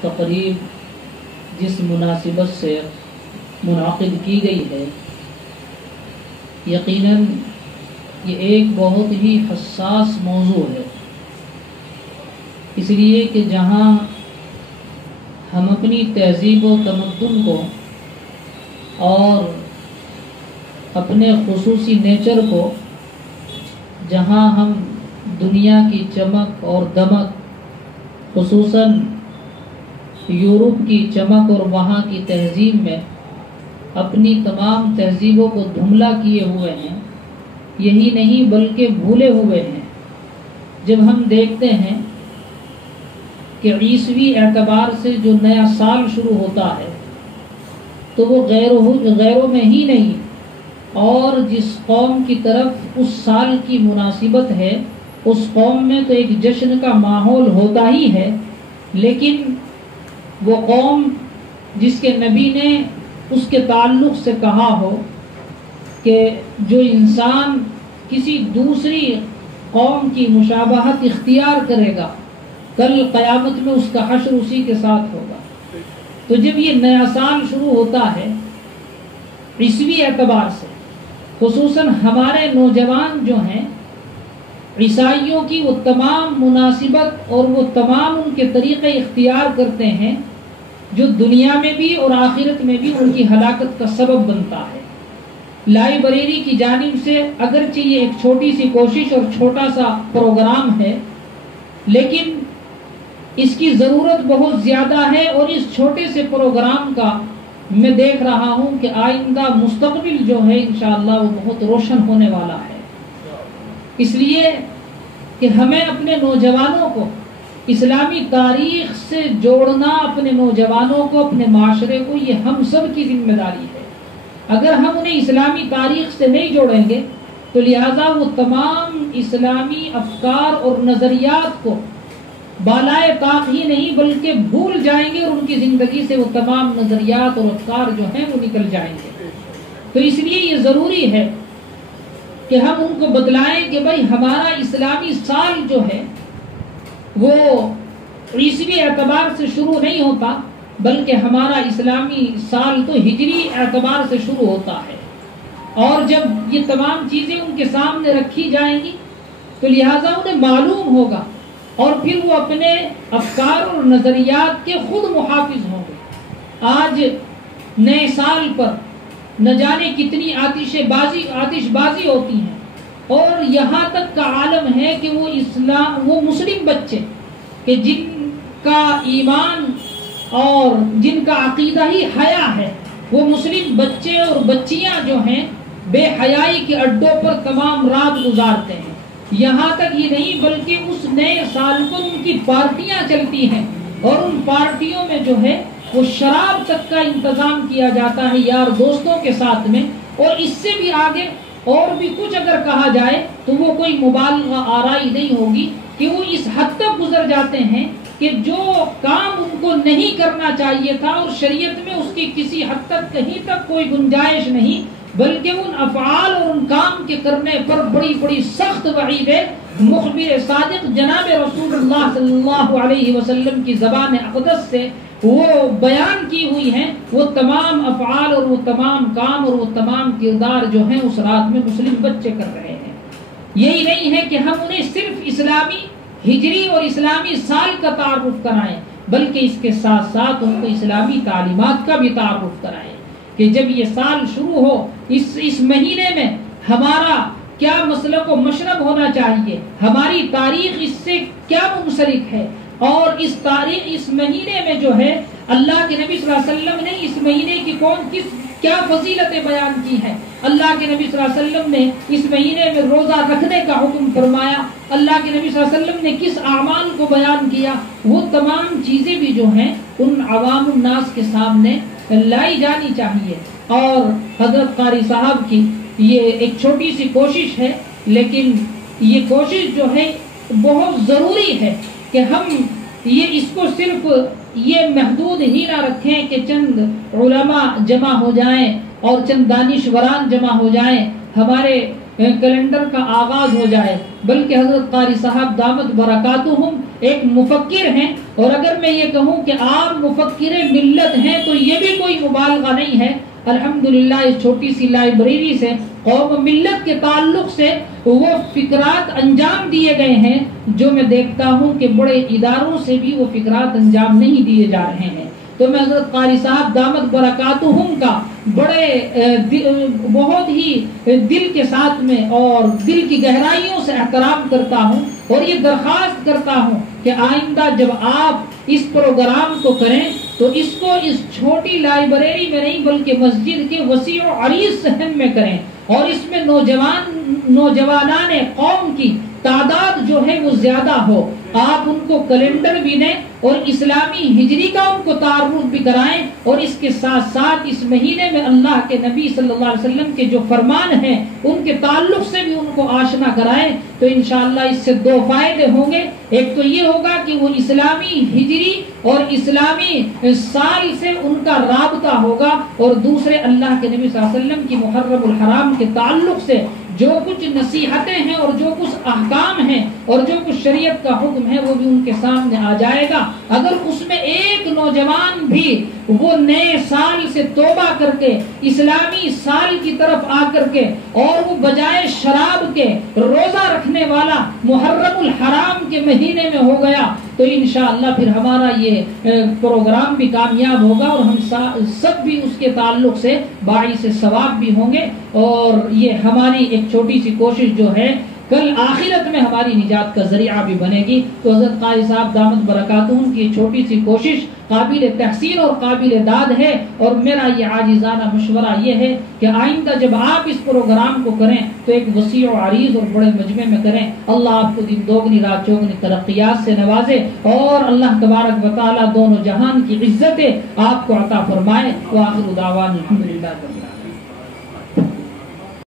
تقریب جس مناسبت سے منعقد کی گئی ہے، یقیناً یہ ایک بہت ہی حساس موضوع ہے، اس لیے کہ جہاں ہم اپنی تہذیب و تمدن کو اور اپنے خصوصی نیچر کو، جہاں ہم دنیا کی چمک اور دمک، خصوصاً یورپ کی چمک اور وہاں کی تہذیب میں اپنی تمام تہذیبوں کو دھملا کیے ہوئے ہیں، یہی نہیں بلکہ بھولے ہوئے ہیں۔ جب ہم دیکھتے ہیں کہ عیسوی اعتبار سے جو نیا سال شروع ہوتا ہے تو وہ غیروں میں ہی نہیں، اور جس قوم کی طرف اس سال کی مناسبت ہے اس قوم میں تو ایک جشن کا ماحول ہوتا ہی ہے، لیکن وہ قوم جس کے نبی نے اس کے تعلق سے کہا ہو کہ جو انسان کسی دوسری قوم کی مشابہت اختیار کرے گا کل قیامت میں اس کا حشر اسی کے ساتھ ہوگا۔ تو جب یہ نیا سال شروع ہوتا ہے عیسوی اعتبار سے، خصوصاً ہمارے نوجوان جو ہیں عیسائیوں کی وہ تمام مناسبت اور وہ تمام ان کے طریقے اختیار کرتے ہیں جو دنیا میں بھی اور آخرت میں بھی ان کی ہلاکت کا سبب بنتا ہے۔ لائی بریلی کی جانب سے اگرچہ یہ ایک چھوٹی سی کوشش اور چھوٹا سا پروگرام ہے، لیکن اس کی ضرورت بہت زیادہ ہے، اور اس چھوٹے سے پروگرام کا میں دیکھ رہا ہوں کہ آئندہ مستقبل جو ہے انشاءاللہ وہ بہت روشن ہونے والا ہے، اس لیے کہ ہمیں اپنے نوجوانوں کو اسلامی تاریخ سے جوڑنا، اپنے نوجوانوں کو، اپنے معاشرے کو، یہ ہم سب کی ذمہ داری ہے۔ اگر ہم انہیں اسلامی تاریخ سے نہیں جوڑیں گے تو لہٰذا وہ تمام اسلامی افکار اور نظریات کو بالائے طاق ہی نہیں بلکہ بھول جائیں گے، اور ان کی زندگی سے وہ تمام نظریات اور افکار جو ہیں وہ نکل جائیں گے۔ تو اس لیے یہ ضروری ہے کہ ہم ان کو بتلائیں کہ بھائی ہمارا اسلامی سال جو ہے وہ عیسوی اعتبار سے شروع نہیں ہوتا، بلکہ ہمارا اسلامی سال تو ہجری اعتبار سے شروع ہوتا ہے، اور جب یہ تمام چیزیں ان کے سامنے رکھی جائیں گی تو لہٰذا انہیں معلوم ہوگا، اور پھر وہ اپنے افکار اور نظریات کے خود محافظ ہوں گے۔ آج نئے سال پر نہ جانے کتنی آتش بازی ہوتی ہیں، اور یہاں تک کا عالم ہے کہ وہ مسلم بچے کہ جن کا ایمان اور جن کا عقیدہ ہی حیا ہے، وہ مسلم بچے اور بچیاں جو ہیں بے حیائی کے اڈوں پر تمام رات گزارتے ہیں۔ یہاں تک ہی نہیں بلکہ اس نئے سال کو ان کی پارٹیاں چلتی ہیں، اور ان پارٹیوں میں جو ہے وہ شراب تک کا انتظام کیا جاتا ہے یار دوستوں کے ساتھ میں، اور اس سے بھی آگے اور بھی کچھ اگر کہا جائے تو وہ کوئی مبالغہ آرائی نہیں ہوگی کہ وہ اس حد تک گزر جاتے ہیں کہ جو کام ان کو نہیں کرنا چاہیے تھا اور شریعت میں اس کی کسی حد تک کہیں تک کوئی گنجائش نہیں، بلکہ ان افعال اور ان کام کے کرنے پر بڑی بڑی سخت وعیدیں مخبر صادق جناب رسول اللہ صلی اللہ علیہ وسلم کی زبان اقدس سے وہ بیان کی ہوئی ہیں، وہ تمام افعال اور وہ تمام کام اور وہ تمام کردار جو ہیں اس رات میں مسلم بچے کر رہے ہیں۔ یہی نہیں ہے کہ ہم انہیں صرف اسلامی ہجری اور اسلامی سال کا تعارف کرائیں، بلکہ اس کے ساتھ ساتھ ان کو اسلامی تعلیمات کا بھی تعارف کرائیں کہ جب یہ سال شروع ہو اس مہینے میں ہمارا کیا مسلک و مشرب ہونا چاہیے، ہماری تاریخ اس سے کیا منسلک ہے، اور اس مہینے میں جو ہے اللہ کے نبی صلی اللہ علیہ وسلم نے اس مہینے کی کیا فضیلتیں بیان کی ہیں۔ اللہ کے نبی صلی اللہ علیہ وسلم نے اس مہینے میں روزہ رکھنے کا حکم فرمایا، اللہ کے نبی صلی اللہ علیہ وسلم نے کس اعمال کو بیان کیا، وہ تمام چیزیں بھی جو ہیں ان عوام الناس کے سامنے لائی جانی چاہیے۔ اور حضرت قاری صاحب کی یہ ایک چھوٹی سی کوشش ہے، لیکن یہ کوشش جو ہے بہت ضروری ہے کہ ہم اس کو صرف یہ محدود ہی نہ رکھیں کہ چند علماء جمع ہو جائیں اور چند دانشوران جمع ہو جائیں، ہمارے کیلنڈر کا آغاز ہو جائے، بلکہ حضرت قاری صاحب دامت برکاتہم ایک مفکر ہیں، اور اگر میں یہ کہوں کہ آپ مفکر ملت ہیں تو یہ بھی کوئی مبالغہ نہیں ہے۔ الحمدللہ اس چھوٹی سی لائبریری سے قوم ملت کے تعلق سے وہ فکرات انجام دیے گئے ہیں جو میں دیکھتا ہوں کہ بڑے اداروں سے بھی وہ فکرات انجام نہیں دیے جا رہے ہیں۔ تو میں حضرت قاری صاحب دامت برکاتہم کا بہت ہی دل کے ساتھ میں اور دل کی گہرائیوں سے احترام کرتا ہوں اور یہ درخواست کرتا ہوں کہ آئندہ جب آپ اس پروگرام کو کریں تو اس کو اس چھوٹی لائبریری میں نہیں بلکہ مسجد کے وسیع و عریض صحن میں کریں، اور اس میں نوجوانان قوم کی تعداد جو ہے وہ زیادہ ہو۔ آپ ان کو کیلنڈر بھی دیں اور اسلامی ہجری کا ان کو تعارف بھی کرائیں، اور اس کے ساتھ ساتھ اس مہینے میں اللہ کے نبی صلی اللہ علیہ وسلم کے جو فرمان ہیں ان کے تعلق سے بھی ان کو آشنا کرائیں۔ تو انشاءاللہ اس سے دو فائدے ہوں گے، ایک تو یہ ہوگا کہ وہ اسلامی ہجری اور اسلامی سال سے ان کا رابطہ ہوگا، اور دوسرے اللہ کے نبی صلی اللہ علیہ وسلم کی محرم الحرام کے تعلق سے جو کچھ نصیحتیں ہیں اور جو کچھ احکام ہیں اور جو کچھ شریعت کا حکم ہے وہ بھی ان کے سامنے آ جائے گا۔ اگر اس میں ایک نوجوان بھی وہ نئے سال سے توبہ کر کے اسلامی سال کی طرف آ کر کے اور وہ بجائے شراب کے روزہ رکھنے والا محرم الحرام کے مہینے میں ہو گیا تو انشاءاللہ پھر ہمارا یہ پروگرام بھی کامیاب ہوگا اور ہم سب بھی اس کے تعلق سے باعث ثواب بھی ہوں گے، اور یہ ہماری ایک چھوٹی سی کوشش جو ہے کل آخرت میں ہماری نجات کا ذریعہ بھی بنے گی۔ تو حضرت قاری صاحب دامت برکاتہم کی چھوٹی سی کوشش قابل تحسین اور قابل داد ہے، اور میرا یہ عاجزانہ مشورہ یہ ہے کہ آئندہ جب آپ اس پروگرام کو کریں تو ایک وسیع و عریض اور بڑے مجمع میں کریں۔ اللہ آپ کو دن دوگنی رات چوگنی ترقیات سے نوازے، اور اللہ تبارک و تعالی دونوں جہان کی عزتیں آپ کو عطا فرمائے۔ وآخر دعوانا الحمدللہ رب العالمین۔